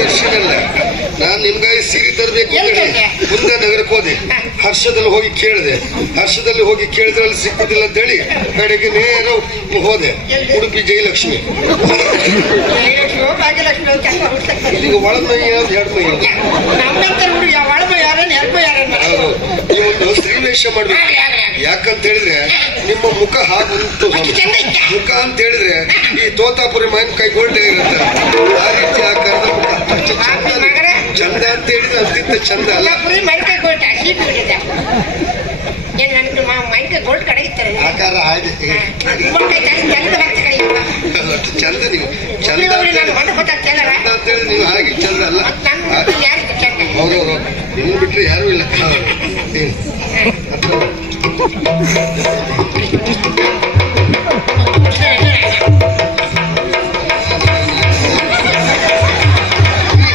ದರ್ಶನಲ್ಲ, ನಾನ್ ನಿಮ್ಗಾಗಿ ಸೀರೆ ತರಬೇಕು ಮುಂದೆ ನಗರಕ್ಕೆ ಹೋದೆ. ಹರ್ಷದಲ್ಲಿ ಹೋಗಿ ಕೇಳಿದೆ. ಹರ್ಷದಲ್ಲಿ ಹೋಗಿ ಕೇಳಿದ್ರೆ ಅಲ್ಲಿ ಸಿಕ್ಕುದಿಲ್ಲ ಅಂತ ಹೇಳಿ ಕಡೆಗೆ ನೇರ ಹೋದೆ ಉಡುಪಿ ಜಯಲಕ್ಷ್ಮಿ. ಈಗ ಒಳಮೈ ಯಾವ್ದು ಹೆಣ್ಮೈ ಹೌದು. ಈ ಒಂದು ಸ್ತ್ರೀವೇಷ ಮಾಡ್ಬೇಕು. ಯಾಕಂತ ಹೇಳಿದ್ರೆ ನಿಮ್ಮ ಮುಖ ಹಾಗಂತು ಮುಖ ಅಂತ ಹೇಳಿದ್ರೆ ಈ ತೋತಾಪುರಿ ಮಾವಿನಕಾಯಿ ಗೋಲ್ಡ್ ಇರುತ್ತೆ ಆ ರೀತಿ ಆಕಾರದ ಮುಖ. ಚಂದ ಅಂತ ಹೇಳಿದ್ರೆ ಅತ್ಯಂತ ಚಂದ ಅಲ್ಲ. ಆಕಾರ ಹಾಗೆ ಚಂದ. ನೀವು ಚಂದ ಅಂತ ಹೇಳಿ ನೀವು ಹಾಗೆ ಚಂದ ಅಲ್ಲ. ಹೌದೌದು, ನಿಮ್ಗೆ ಬಿಟ್ರೆ ಯಾರು ಇಲ್ಲ.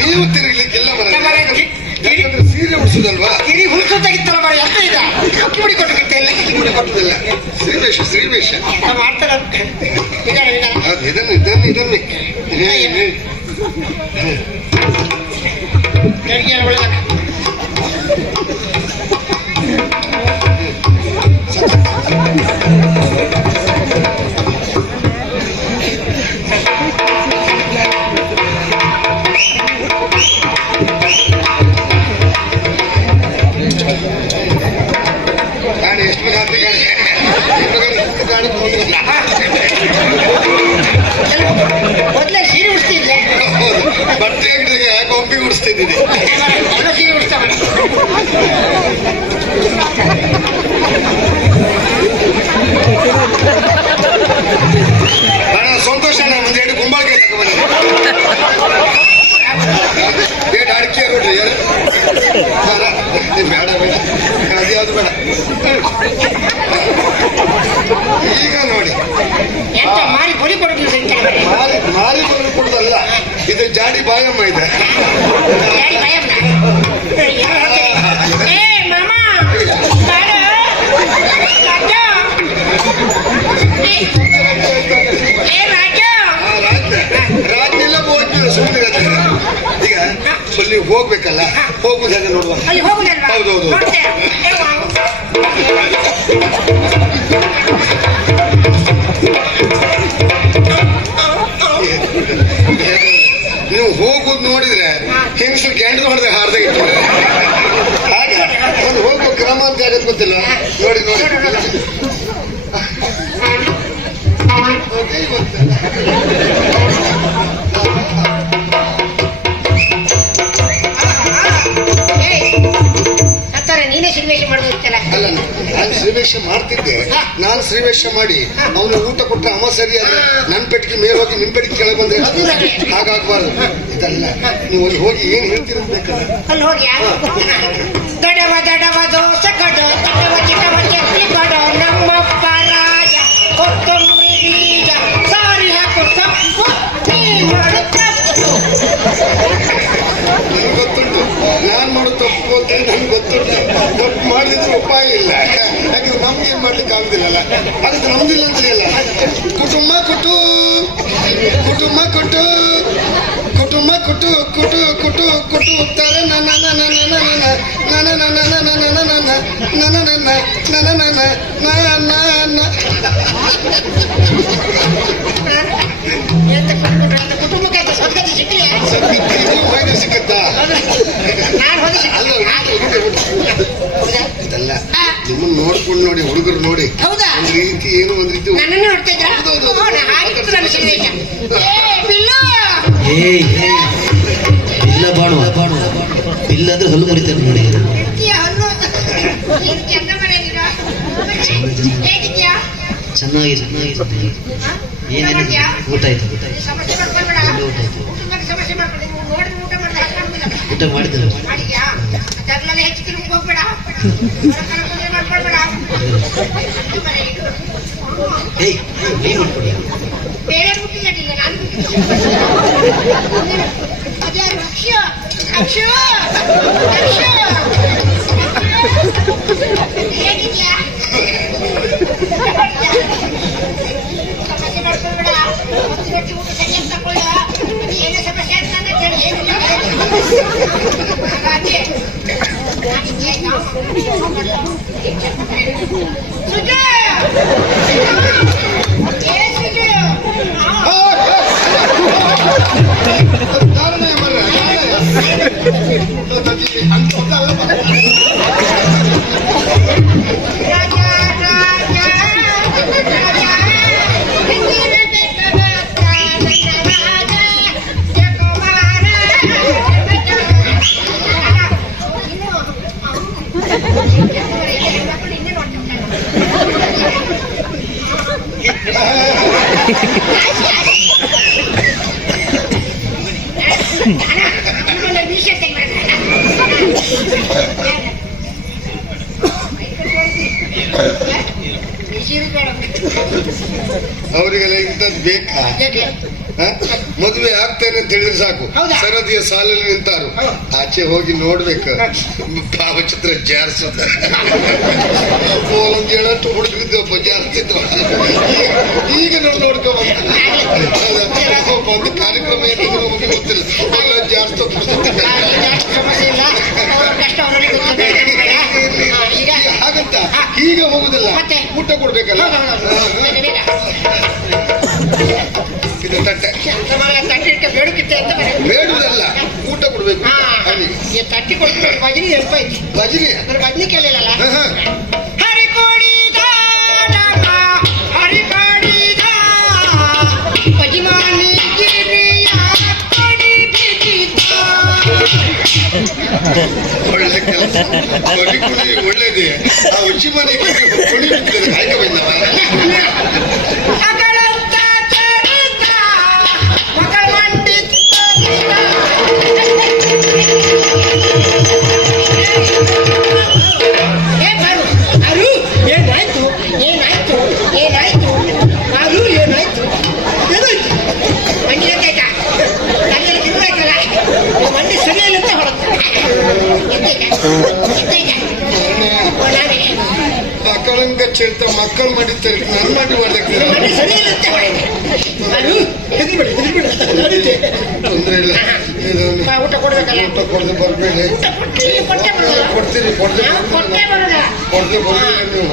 ನೀವು ತಿರುಗಲಿಕ್ಕೆಲ್ಲ ಯಾಕಂದ್ರೆ ಸೀರೆ ಉಡಿಸುದಲ್ವಾ? ಹುಡುಕೋದಾಗಿತ್ತಲ್ಲ ಮರ ಎಂತ ಈಗ ಮುಡಿ ಕೊಟ್ಟಿಲ್ಲ ಮುಡಿ ಕೊಟ್ಟುದಿಲ್ಲ. ಶ್ರೀವೇಷ ಶ್ರೀವೇಷ ಮಾಡ್ತಾರೆ. ಇದನ್ನೇ ಮೊದಲೇ ಸೀರೆ ಉಡಿಸ್ತಿದ್ದೆ, ಬಟ್ಟೆ ಅಂಗಡಿಗೆ ಗೊಂಬಿ ಉಡಿಸ್ತಿದ್ದೀನಿ. ಸೀರೆ ಉಡಿಸ್ತಾ ಬಹಳ ಸಂತೋಷ. ನಾನು ಒಂದು ಎರಡು ಗುಂಬಾಳಿಕೆ ತಗೊಂಡ್ಬಂದೆ. ಎರಡು ಅಡಿಕೆ ನೋಡ್ರಿ ಯಾರು ಬೇಡ ಬೇಡ ಅದ್ಯಾವ್ದು ಬೇಡ. ಈಗ ನೋಡಿ ಮಾರಿ ಬಲಿ ಮಾರಿ ಬಲಿ ಕೊಡುದಲ್ಲ, ಇದು ಜಾಡಿ ಬಾಯಮ್ಮ ಇದೆ. ರಾಜ್ಯೆಲ್ಲ ಹೋಗ್ತಿಲ್ಲ ಸುಮ್ಮನೆ. ಈಗ ಸ್ವಲ್ಪ ಹೋಗ್ಬೇಕಲ್ಲ, ಹೋಗುದಾಗ ನೋಡುವ. ಹೌದೌದು. ನೀವು ಹೋಗುದು ನೋಡಿದ್ರೆ ಹೆಂಗಸರು ಕ್ಯಾಂಡಲ್ ಹೊಡೆದ ಹಾರ್ದಾಗ ಇಟ್ಟಾರೆ. ಹಾಗೆ ಒಂದು ಹೋಗುವ ಕ್ರಮ ಅಂತ ಆಗತ್ ಗೊತ್ತಿಲ್ಲ. ನೋಡಿ ನೋಡಿ ನೀನೇ ಶ್ರೀವೇಷ ಮಾಡೋದಿತ್ತಲ್ಲ. ಅಲ್ಲ, ನಾನು ಶ್ರೀವೇಷ ಮಾಡ್ತಿದ್ದೆ. ನಾನು ಶ್ರೀವೇಷ ಮಾಡಿ ಅವನು ಊಟ ಕೊಟ್ಟರೆ ಅಮ್ಮ ಸರಿ ಆದ್ರೆ ನನ್ನ ಪೆಟ್ಟಿಗೆ ಮೇಲೆ ಹೋಗಿ ನಿಮ್ ಪೆಟ್ಟಿಗೆ ಕೆಳಗೆ ಬಂದ್ರೆ ಹಾಗಾಗ್ಬಾರ್ದು. ಇದಲ್ಲ, ನೀವು ಅಲ್ಲಿ ಹೋಗಿ ಏನ್ ಹೇಳ್ತಿರ್ಬೇಕಲ್ಲ. ಅಲ್ಲಿ ಹೋಗಿ ದಡವ ದಡವ ದೋಸ ಕಡೋ ಚಿಟವ ಚಿಟವ ಚಕ್ಲಿ ಕಡೋ ನಮ್ಮಪ್ಪ ರಾಜ ಕೊತ್ತಂಬರಿ ಬೀಜ ಸಾರಿ ಹಾಕು ಸೊಪ್ಪು ನನ್ಗೆ ಗೊತ್ತುಂಟು ನಾನ್ ಮಾಡೋ ತಪ್ಪು ಅಂತ ನನ್ಗೆ ಗೊತ್ತುಂಟು. ತಪ್ಪು ಮಾಡಿದ್ರೆ ಉಪಾಯ ಇಲ್ಲ. ಯಾಕಂದ್ರೆ ನಮ್ಗೆ ಏನ್ ಮಾಡ್ಲಿಕ್ಕೆ ಆಗುದಿಲ್ಲಲ್ಲ. ಅದಕ್ಕೆ ನಮ್ದಿಲ್ಲ ಅಂತ ಇಲ್ಲ. ಕುಟುಂಬ ಕುಟು ಕುಟುಂಬ ಕುಟು ಕುಟುಂಬ ಕುಟು ಕುಟು ಕುಟು ಕುಟು ತರ ನನ್ನ ನನ್ನ ನನ್ನ ನನ್ನ ನನ್ನ ನನ್ನ ನನ್ನ ನನ್ನ ನನ್ನ ನನ್ನ ಕುಟುಂಬಕ್ಕೆ ಸಿಕ್ಕತ್ತಾ? ಇದಲ್ಲ, ನಿಮ್ಮನ್ನ ನೋಡ್ಕೊಂಡು ನೋಡಿ ಹುಡುಗರು ನೋಡಿ ಒಂದ್ ರೀತಿ ಏನು ಒಂದ್ ರೀತಿ ಇಲ್ಲ ಬಾಣು ಇಲ್ಲ ಅಂದ್ರೆ ಹಲ್ಲು ಮುರಿತಾರೆ ನೋಡಿ. ಚೆನ್ನಾಗಿ ಚೆನ್ನಾಗಿ ಏನೇನು ಊಟ ಆಯ್ತು ಊಟ ಮಾಡಿದ್ರು. ಏಯ್ ಏನ್ ಮಾಡ್ಕೊಡಿ ಬೇರೆ ಮುಟ್ಟಿಲ್ಲ ನಾನು ಅದ್ಯಾರು ಅಕ್ಷ ಅಕ್ಷ ಅಕ್ಷ ಹೇಗಿದ್ಯಾ ಸಮಸ್ಯೆ ಮಾಡ್ಕೊಳ್ಬೇಡ. ಅವರಿಗೆಲ್ಲ ಇಂಥದ್ದು ಬೇಕಾ? ಮದುವೆ ಆಗ್ತಾನೆ ಅಂತ ಹೇಳಿದ್ರೆ ಸಾಕು, ಹೌದಾ? ಸರದಿಯ ಸಾಲಲ್ಲಿ ನಿಂತಾರು. ಹೌದು. ಆಚೆ ಹೋಗಿ ನೋಡ್ಬೇಕು, ಭಾವಚಿತ್ರ ಜಾರಿಸದ ಒಂದು ಹೇಳಟ್ಟು ಹುಡುಗಿದ್ದಪ್ಪ ಜಾಸ್ತಿತ್ತು. ಈಗ ನಾವು ನೋಡ್ಕೊ ಒಂದು ಕಾರ್ಯಕ್ರಮ ಏನಿದ್ರು ನಮಗೆ ಗೊತ್ತಿಲ್ಲ, ಎಲ್ಲ ಜಾಸ್ತಿ ಸಮಸ್ಯೆ ಇಲ್ಲ, ಅವ್ರ ಕಷ್ಟ ಅವರಲ್ಲಿ ಗೊತ್ತಿದೆ. ಈಗ ಹಾಗಂತ ಈಗ ಹೋಗುದಿಲ್ಲ, ಮತ್ತೆ? ಊಟ ಕೊಡ್ಬೇಕಲ್ಲ. ಇದು ತಟ್ಟೆ ತಟ್ಟಿಟ್ಟು ಬೇಡಕ್ಕಿತ್ತೆ ಅಂತ ಬೇಡುದಲ್ಲ, ಊಟ ಕೊಡ್ಬೇಕು. ತಟ್ಟಿ ಕೊಡ್ತೀನಿ. ಭಜನಿ ನೆನಪಾಯ್ತು, ಭಜನೆ ಭಜನಿ ಕೇಳಿಲ್ಲಲ್ಲ. ಹರಿಕೋಡಿದ ಹರಿಕೋಡಿದ ಭಜಮಾನಿ ಗಿರಿಯ ಕೊಡಿ ಬಿದ್ದಿದ್ದ. ಒಳ್ಳೆ ಕೆಲಸ, ಕೊಡಿ ಕುಡಿ ಒಳ್ಳೇದೇ. ಆ ಉಚ್ಚಿ ಮನೆ ಕುಡಿ ಬಿಟ್ಟಿದೆ, ಕಾಯ್ಕ ಬಂದವ. ಮಗಳಂತ ಚರಿತ ಮಗಳ ಮಂಡಿತ. ಅರು ಏನಾಯ್ತು ಏನಾಯ್ತು ಏನಾಯ್ತು ಅರು ಏನಾಯ್ತು ಏನಾಯ್ತು? ಮಂಡಿ ಎತ್ತಾಯ್ತಾ? ತಲೆಯಲ್ಲಿ ಕಿರುವಾಯ್ತಲ್ಲ, ಮಂಡಿ ಸರಿಯಿಲ್ಲ ಅಂತ ಮಕ್ಕಳಂಗ ಚೆಲ್ತ ಮಕ್ಕಳು ಮಾಡಿರ್ತಾರೆ, ನನ್ ಮಾಡಿ ಮಾಡ್ಲಿಕ್ಕೆ ಮಂಡಿ ಸರಿಯಿಲ್ಲ ಅಂತ ಅರು ಹೆದರ್ಬೇಡಿ ಹೆದರ್ಬೇಡಿ. ತೊಂದ್ರೆ ಇಲ್ಲ. ಇದನ್ನು ಊಟ ಕೊಡ್ಬೇಕಲ್ಲ, ಊಟ ಕೊಡದೆ ಬರ್ಬೇಡಿ. ಊಟ ಕೊಡ್ತೀನಿ, ಕೊಟ್ಟೆ ಬರೋಲ್ಲ. ಕೊಡ್ತೀರಿ ಕೊಡದೆ ಕೊಟ್ಟೆ ಬರೋಲ್ಲ. ಕೊಡದೆ ಬರ್ಬೇಡಿ ನೀವು.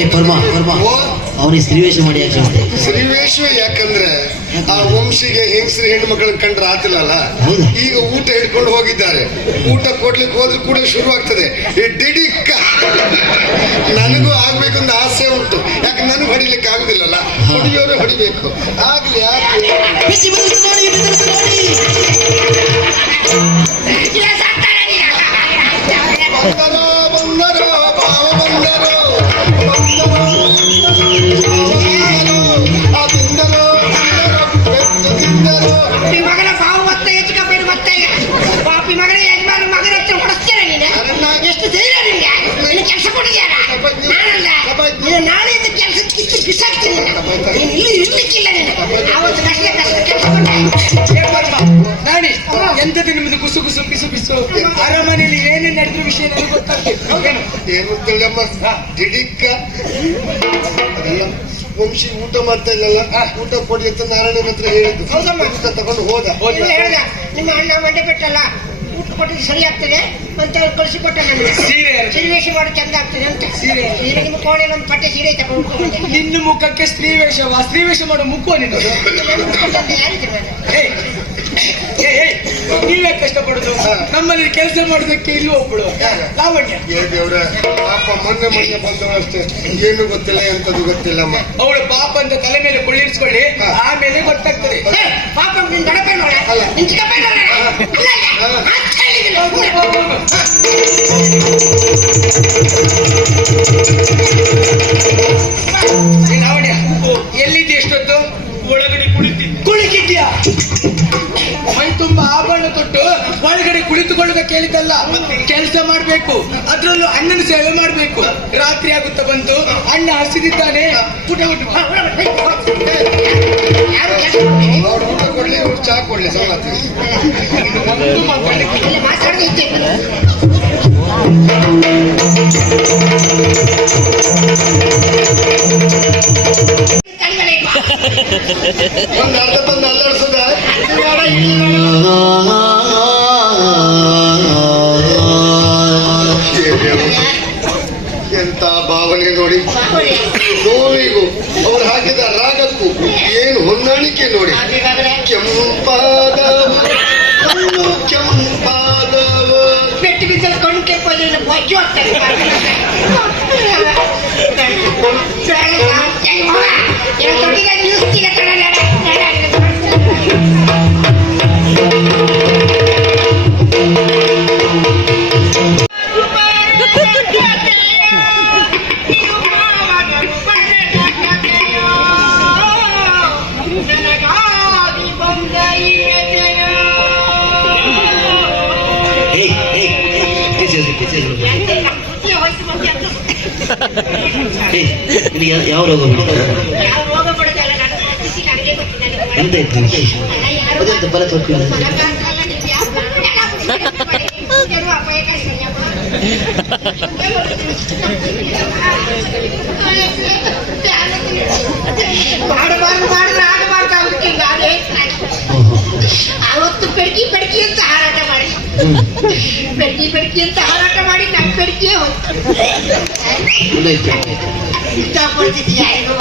ಏ ಪರ್ಮ ಓ, ಅವನಿಗೆ ಸ್ತ್ರೀವೇಷ ಮಾಡಿ ಯಾಕೆ ಮಾಡ್ದೆ? ಶ್ರೀವೇಶ್ವ ಯಾಕಂದ್ರೆ ಆ ವಂಶಿಗೆ ಹೆಂಗಸ್ರಿ ಹೆಣ್ಣು ಮಕ್ಕಳನ್ನ ಕಂಡ್ರೆ ಆತಿಲ್ಲಲ್ಲ. ಹೌದಾ? ಈಗ ಊಟ ಹಿಡ್ಕೊಂಡು ಹೋಗಿದ್ದಾರೆ, ಊಟ ಕೊಡ್ಲಿಕ್ಕೆ ಹೋದ್ರೆ ಕೂಡ ಶುರು ಆಗ್ತದೆ ಈ ಡಿಡಿಕ್ಕ. ನನಗೂ ಆಗ್ಬೇಕಂತ ಆಸೆ ಉಂಟು, ಯಾಕೆ ನನಗೆ ಹೊಡಿಲಿಕ್ಕೆ ಆಗುದಿಲ್ಲಲ್ಲ, ಹೊಡಿಯೋರು ಹೊಡಿಬೇಕು. ಆಗ್ಲಿ ಆಗ್ಲಿ. ಬಿಸಿ ಬದಲಿಸಿ ನೋಡಿ, ಬದಲಿಸಿ ನೋಡಿ. ಬಂದರೋ ಬಂದರೋ ಭಾವ ಬಂದರೋ ತಿಂದರೋ ಬೆತ್ತು ತಿಂದರೋ. ಪಾಪಿ ಮಗನ ಬಾವು ಮತ್ತೆ ಹೆಚ್ಚು ಕಮ್ಮಿ ಮತ್ತೆ ಪಾಪಿ ಮಗನ ಯಜಮಾನ ಮಗನ ಹತ್ರ ಹೊಡಿಸ್ತೀರ ನೀನು? ಎಷ್ಟು ಧೈರ್ಯ ನಿನ್ಗೆ? ನೀನು ಕೆಲಸ ಕೊಟ್ಟಿದ್ಯಾರ? ನಾನಲ್ಲ, ನೀನು ನಾಳೆಯಿಂದ ಕೆಲಸ ಕಿತ್ತು ಬಿಸಾಕ್ತೀನಿ. ನೀನು ಇಲ್ಲಿ ಇರ್ಲಿಕ್ಕಿಲ್ಲ, ನೀನು ಆವತ್ತು ಕಷ್ಟ ಕೆಲಸ ನಾಡಿ ಎಂತದ್ದು ನಿಮ್ದು ಗುಸು ಗುಸು ಬಿಸು ಬಿಸು ಅರಮನೆಯಲ್ಲಿ ಏನೇನು ನಡೆದ ವಿಷಯ ನನಗೆ ಗೊತ್ತಾಗ್ತದೆ. ಏನು ತಿಳಿಯಮ್ಮ, ಡಿಡಿಕ್ಕ ಅದೆಲ್ಲ ವಂಶಿ ಊಟ ಮಾಡ್ತಾ ಇಲ್ಲಲ್ಲ, ಊಟ ಕೊಡಿ ಅಂತ ನಾರಾಯಣನ ಹತ್ರ ಹೇಳಿದ್ದು. ಹೌದಮ್ಮ. ಊಟ ತಗೊಂಡು ಹೋದ. ನೀನು ಹೇಳ್ದ ನಿಮ್ಮ ಅಣ್ಣ ಮಂಡೆ ಬಿಟ್ಟಲ್ಲ, ಊಟ ಕೊಟ್ಟಿದ್ದು ಸರಿ ಆಗ್ತದೆ ಅಂತ ಕಳಿಸಿಕೊಟ್ಟ ನನಗೆ. ಸೀರೆ ಸನ್ನಿವೇಶ ಮಾಡಿ ಚಂದ ಆಗ್ತದೆ ಅಂತ. ಸೀರೆ ನಿಮ್ಮ ಕೋಣೆಯಲ್ಲಿ ಒಂದು ಪಟ್ಟೆ ಸೀರೆ ಐತೆ ಉಟ್ಕೊಂಡೆ. ನಿನ್ನ ಮುಖಕ್ಕೆ ಸ್ತ್ರೀವೇಷವಾ? ಸ್ತ್ರೀವೇಷ ಮಾಡೋ ಮುಖ ನಿನ್ನದು. ಯಾರಿದ್ರು ನಾನು? ನೀವೇ ಕಷ್ಟಪಡುದು, ನಮ್ಮಲ್ಲಿ ಕೆಲಸ ಮಾಡೋದಕ್ಕೆ ಇಲ್ಲೂ ಒಬ್ಬಳು ಲಾವಣ್ಯ. ಏ ದೇವ್ರ, ಪಾಪ ಮೊನ್ನೆ ಬಂದವ ಅಷ್ಟೇ, ಏನು ಗೊತ್ತಿಲ್ಲ ಎಂತದ್ದು ಗೊತ್ತಿಲ್ಲಮ್ಮ. ಅವಳು ಪಾಪ ಅಂತ ತಲೆ ಮೇಲೆ ಕೊಳ್ಳಿರಿಸ್ಕೊಳ್ಳಿ, ಆಮೇಲೆ ಗೊತ್ತಾಗ್ತದೆ. ಪಾಪ ನಿನ್ ದಡಪೆ ನೋಡ, ನಿನ್ ಚಿಕ್ಕಪ್ಪ ನೋಡ. ಲಾವಣ್ಯ, ಎಲ್ಲಿದ್ದೆ ಎಷ್ಟೊತ್ತು? ಒಳಗಡೆ ಕುಳಿತಿದ್ಯಾ? ಮೈ ತುಂಬಾ ಆಭರಣ ತೊಟ್ಟು ಒಳಗಡೆ ಕುಳಿತುಕೊಳ್ಳುವ ಕೇಳಿದ್ದಲ್ಲ, ಕೆಲಸ ಮಾಡ್ಬೇಕು, ಅದ್ರಲ್ಲೂ ಅಣ್ಣನ ಸೇವೆ ಮಾಡ್ಬೇಕು. ರಾತ್ರಿ ಆಗುತ್ತಾ ಬಂತು, ಅಣ್ಣ ಹಸಿದಿದ್ದಾನೆ, ಊಟ ಊಟ ಯಾರು ಕೆಲಸ ಮಾಡ್ತೀನಿ? ಅವ್ರು ಊಟ ಕೊಡ್ಲಿ, ಅವ್ರು ಚಾ ಕೊಡ್ಲಿ, ಸಂಗಾತಿ. ಒಂದು ಮಾತಾಡಲಿಕ್ಕೆ ಮಾತಾಡೋದು ಇಷ್ಟೇ. ಒಂದು ಅರ್ಧ ತಂದು ಅಲ್ಲಾಡ್ಸದ ಎಂತ ಭಾವನೆ ನೋಡಿ, ನೋವಿಗೂ ಅವ್ರು ಹಾಕಿದ ರಾಗಕ್ಕೂ ಏನು ಹೊಂದಾಣಿಕೆ ನೋಡಿ. ಕೆಂಪಾದವ ಕೆಂಪಾದವ ಪೆಟ್ಟು ಬಿದ್ದಲ್ಲಿ ಕಣ್ಣು ಕೆಂಪಲ್ಲಿ ಬೊಜ್ಜು ಹೋಗ್ತಾರೆ. ಯಾವ ರೋಗ ಎಂತ ಇತ್ತು ಅದೆಂತ ಬಲ ತೊಟ್ಟಿಲ್ಲ ಮಾಡಬಾರ್ದು ಮಾಡಿದ್ರೆ ಆಗಬಾರ್ದು ಅದಕ್ಕೆ ಗಾಳಿ ಅವತ್ತು ಬೆಡ್ಕಿ ಬೆಡ್ಕಿ ಅಂತ ಹಾರಾಟ ಮಾಡಿ ಬೆಡ್ಕಿ ಅಂತ ಹಾರಾಟ ಮಾಡಿ ನನ್ನ ಬೆಡ್ಕಿಯೇ ಹೋಯ್ತು. ಇಷ್ಟಪಡ್ತಿದ್ಯಾ ಏನೋ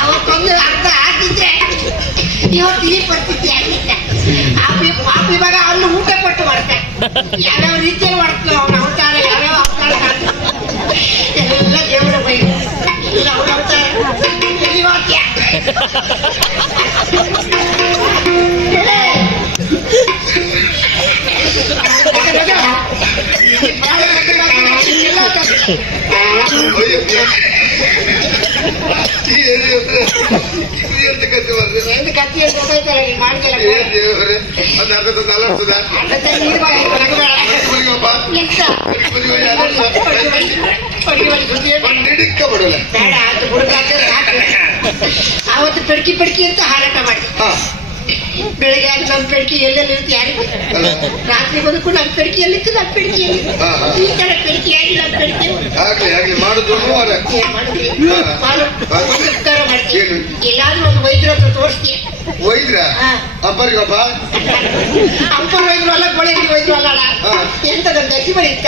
ಅವತ್ತೊಂದು ಅರ್ಧ ಹಾಕಿದ್ರೆ ಇವತ್ತು ಈ ಪರಿಸ್ಥಿತಿ ಆಗಿದ್ದ. ಪಾಪಿ ಮಗ ಅವನು ಊಟ ಕೊಟ್ಟು ಮಾಡ್ತಾರೆ, ಯಾವ್ಯಾವ ರೀತಿಯಲ್ಲಿ ಮಾಡ್ತೀವಿ ಅವ್ನ ಅವತಾರ, ಯಾವ್ಯಾವ ಅವತಾರ ಎಲ್ಲ ದೇವರ ಬೈ ಎಲ್ಲ ಅವ್ರ ಅವತಾರ ಎಲ್ಲಿ ವಾಕ್ಯ ಕತ್ತಿ ಗೊತ್ತಾಯ್ತಾರೆ ಮಾಡ್ತಿಲ್ಲ. ಒಂದು ಅರ್ಧ ತಂದು ಅಲ್ಲಾಡ್ಸದ ಹಿಡಿಕ್ಕ ಬಿಡಲ್ಲ. ಬೇಡ ಅದು ಹುಡುಗಾದ್ರೆ ಸಾಕು. ಆವತ್ತು ಪೆಡ್ಕಿ ಅಂತ ಹಾರಾಟ ಮಾಡಿ ಬೆಳಗ್ಗೆ ಆಗಿ ನಮ್ಮ ಪೆಡ್ಕಿ ಎಲ್ಲೆಲ್ಲಿ ಇರುತ್ತೆ ಯಾರಿಗೂ ರಾತ್ರಿ ಬದುಕು ನಮ್ಮ ಪೆಡ್ಕಿ ಎಲ್ಲಿತ್ತು, ನಮ್ಮ ಪೆಡ್ಕಿ ಎಲ್ಲಿತ್ತು ಈ ಕಡೆ ಪೆಡ್ಕಿ ಆಗಿ ನಮ್ಮ ಪೆಡ್ಕಿ ಆಗ್ಲಿ ಮಾಡುದು ಉಪಕಾರ ಮಾಡ್ತೀವಿ. ಎಲ್ಲಾದ್ರೂ ಒಂದು ವೈದ್ಯರ ಹತ್ರ ತೋರಿಸ್ತೀವಿ. ಒಯ್ದ್ರ ಅಬ್ಬರಿಗಪ್ಪ ಅಪ್ಪರು ವೈದ್ಯರು ಅಲ್ಲ, ಗೋಳೆಯಲ್ಲಿ ವೈದ್ಯರು ಅಲ್ಲ. ಎಂತದಂತ ಹೆಸಿ ಬರೀತ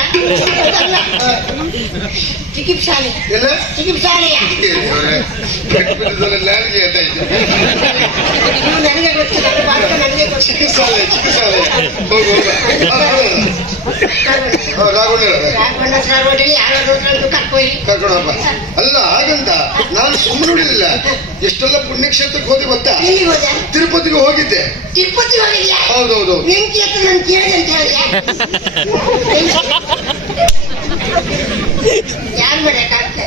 ಚಿಕಿತ್ಸಾಲಯ ಎಲ್ಲ ಚಿಕಿತ್ಸಾಲಯ ಲ್ಯಾನ್ಗೆ ಎದ್ದಾಯ್ತು. ನೀವು ನನಗೆ ಗೊತ್ತು, ನನ್ನ ಭಾಷೆ ನನಗೆ ಗೊತ್ತು. ಚಿಕಿತ್ಸಾಲಯ ರಾಘವಣ್ಣ ಸಾರ್ವಜನಿಕ ಯಾರಾದ್ರೂ ಕರ್ಕೊಯ್ಲಿ ಕರ್ಕೊಂಡಪ್ಪ. ಅಲ್ಲ ಹಾಗಂತ ನಾನು ಸುಮ್ಮನೆ ನೋಡಿರ್ಲಿಲ್ಲ, ಎಷ್ಟೆಲ್ಲ ಪುಣ್ಯಕ್ಷೇತ್ರಕ್ಕೆ ಹೋಗಿ ಗೊತ್ತಾ? ಎಲ್ಲಿ ಹೋದ? ತಿರುಪತಿಗೆ ಹೋಗಿದ್ದೆ. ತಿರುಪತಿ ಹೋಗಿದ್ಯಾ? ಹೌದೌದು. ಬೆಂಕಿ ಹತ್ರ ನಾನು ಕೇಳಿದೆ ಅಂತ ಹೇಳಿದ್ಯಾ? ಯಾರು ಮಾಡಕ್ಕಾಗ್ತದೆ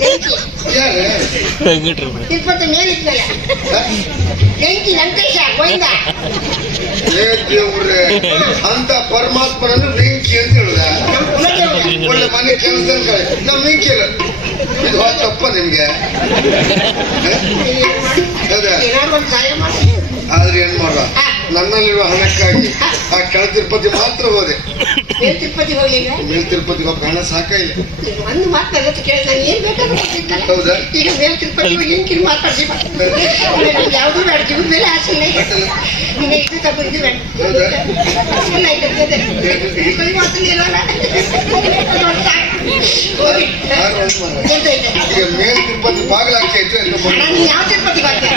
ಬೆಂಕಿ? ಯಾರು ತಿರುಪತಿ ಮೇಲಿದ್ನಲ್ಲ ಬೆಂಕಿ ವೆಂಕಟೇಶ ಗೋವಿಂದ. ದೇವ್ರೆ ಅಂತ ಪರಮಾತ್ಮನನ್ನು ಬೆಂಕಿ ಅಂತ ಹೇಳುದ? ಒಳ್ಳೆ ಮನೆ ಕೆಲಸ ನಮ್ ಬೆಂಕಿ ಅಲ್ಲ ಇದು ತಪ್ಪ ನಿಮ್ಗೆ? ಏನಾದ್ರು ಒಂದು ಸಹಾಯ ಮಾಡಿ. ಆದ್ರೆ ಏನ್ ಮಾಡುವ, ನನ್ನಲ್ಲಿರುವ ಹಣಕ್ಕಾಗಿ ಆ ಕೆಳ ತಿರುಪತಿ ಮಾತ್ರ ಹೋದೆ. ಮೇಲ್ ತಿರುಪತಿ ಹೋಗ್ಲಿಲ್ಲ? ಮೇಲ್ ತಿರುಪತಿಗೆ ಹೋಗಿ ಹಣ ಸಾಕಾಯಿಲ್ಲ. ಒಂದು ಮಾತು ನನ್ನ ಹತ್ರ ಕೇಳಿದ ನಾನು ಏನ್ ಬೇಕಾದ್ರೂ ಮಾಡ್ತಿದ್ದಲ್ಲ. ಹೌದಾ? ಈಗ ಮೇಲ್ ತಿರುಪತಿ ಹೋಗಿ ಏನ್ ಕಿರಿ ಮಾತಾಡ್ಸಿ ಯಾವ್ದು ಬೇಡ, ಜೀವ ಮೇಲೆ ಆಸೆ ಇಲ್ಲ. ಈಗ ಇದು ತಗೊಂಡು ಬೇಡ ಈಗ ಮೇಲ್ ತಿರುಪತಿ ಬಾಗಿಲಾಕಿ ಆಯ್ತು ಅಂತ ನಾನು ಯಾವ ತಿರುಪತಿ ಬರ್ತೀನಿ?